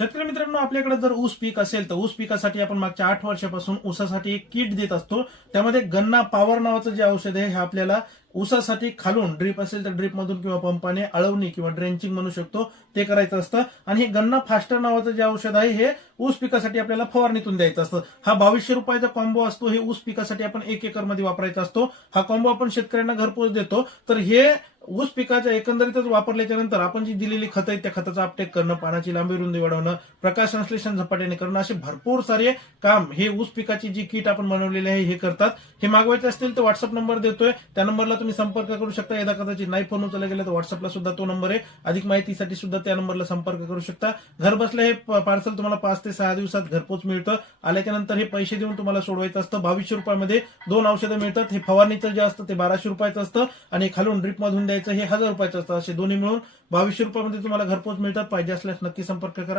शेतकरी मित्रांनो आपल्याकडे जर ऊस पीक असेल तर ऊस पिकासाठी आपण मागच्या आठ वर्षापासून ऊसासाठी एक किट देत असतो. त्यामध्ये गन्ना पावर नावाचं जे औषध आहे हे आपल्याला ऊसासाठी खालून ड्रीप असेल तर ड्रीपमधून किंवा पंपाने अळवणी किंवा ड्रेंचिंग म्हणू शकतो ते करायचं असतं. आणि हे गन्ना फास्टर नावाचं जे औषध आहे हे ऊस पिकासाठी आपल्याला फवारणीतून द्यायचं असतं. हा बावीसशे रुपयाचा कॉम्बो असतो हे ऊस पिकासाठी आपण एक एकरमध्ये वापरायचा असतो. हा कॉम्बो आपण शेतकऱ्यांना घरपोच देतो. तर हे ऊस पिकाच्या एकंदरीतच वापरल्याच्या नंतर आपण जी दिलेली खतं आहेत त्या खताचा अपटेक करणं पानाची लांबी रुंदी वाढवणं प्रकाश संश्लेषण झपाट्याने करणं असे भरपूर सारे काम हे ऊस पिकाची जी किट आपण बनवलेली आहे हे करतात. हे मागवायचे असतील तर व्हॉट्सअप नंबर देतोय. त्या नंबरला तुम्ही संपर्क करू शकता. यदा कदाचित नाही फोन उचलला गेला तर व्हॉट्सअपला सुद्धा तो नंबर आहे. अधिक माहितीसाठी सुद्धा त्या नंबरला संपर्क करू शकता. घर बसल्या हे पार्सल तुम्हाला पाच ते सहा दिवसात घरपोच मिळतं. आल्याच्यानंतर हे पैसे देऊन तुम्हाला सोडवायचं असतं. बावीसशे रुपयामध्ये दोन औषधं मिळतात. हे फवारणीचं जे असतं ते बाराशे रुपयाचं असतं. आणि खालून ड्रिप मधून द्यायचं हे हजार रुपयाचं असतं. असे दोन्ही मिळून बावीसशे रुपयामध्ये तुम्हाला घरपोच मिळतात. पाहिजे असल्यास नक्की संपर्क करा.